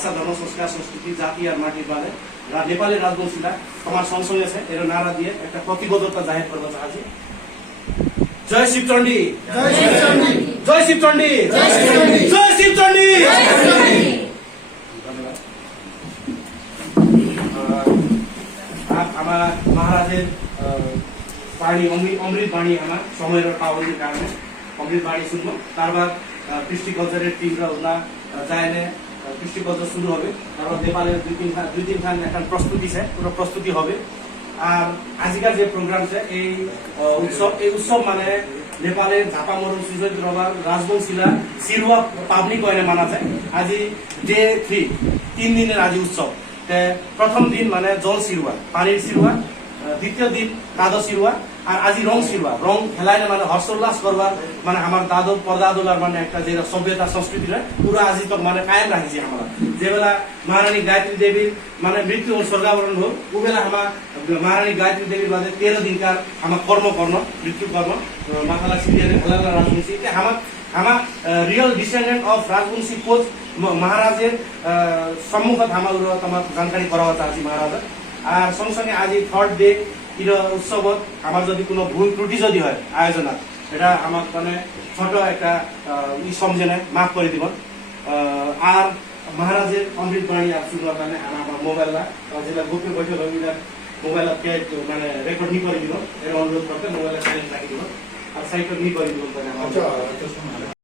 भाषा धर्म संस्कार संस्कृति जाति और माटी बारे नेपाली राजवंशीलाई समाज सँगसँगै छ एरो नारा दिए एउटा प्रतिबद्धता जाहेर गर्न चाहन्छु। जय शिवचण्डी, जय शिवचण्डी, जय शिवचण्डी। आमा महाराजेर बाणी अमृत बाणी आमा समय र पावनले कारणले अमृत बाणी শুনবো। তারপর কৃষ্টি কালচারের টিমরা ওনা যায়নে কৃষ্টি কালচার শুরু হবে। তারপর নেপালের দুই তিন খান একটা প্রস্তুতি আছে, পুরো প্রস্তুতি হবে। আর আজকের যে প্রোগ্রাম আছে এই উৎসব মানে নেপালের ঝাপামরুং সুজয় রবার রাজবংশীরা সিরুয়া পাবলিক ওয়ানে মানা যায়। আজি ডে 3 3 দিনের আজি উৎসব। প্রথম দিন মানে জল সিরুয়া পানির সিরুয়া, দ্বিতীয় দিন দাদো সিরুয়া আর আজি রং সিরুয়া রং খেলাইলে মানে হর্ষোল্লাস করবার মানে আমার দাদু পরদাদুলার মানে একটা যে সভ্যতা সংস্কৃতিটা পুরো আজি তক মানে কায়েম রাখিছি আমরা। যে বেলা মহারানী গাयत्री देवी মানে মৃত্যু ও স্বর্গাবরণ হোক ও বেলা আমার মহারানী गायत्री देवी বাদে 13 দিনকার আমার কর্ম মৃত্যু কর্ম মাথালা সিরিয়ালে খেলালা রাজবংশী আমার real descendant of Rajbanshi coach মহারাজের সম্মুখত আমার তোমার জানকারি করা চাচ্ছি মহারাজ। আর সঙ্গে আজি 3rd ডে ইর উৎসবত আমার যদি কোনো ভুল ত্রুটি যদি হয় আয়োজনা এটা আমার মানে ছোট একটা সমঝে মাফ করে দিব। আর মহারাজের অমৃত বাণী আর শুনবার কারণে আমার মোবাইলটা যেটা গোপীয় বৈঠক মোবাইলকে মানে রেকর্ড নি করে দিব এর অনুরোধ করতে মোবাইলে সাইলেন্ট রাখি দিব আর সাইট নি করে দিব।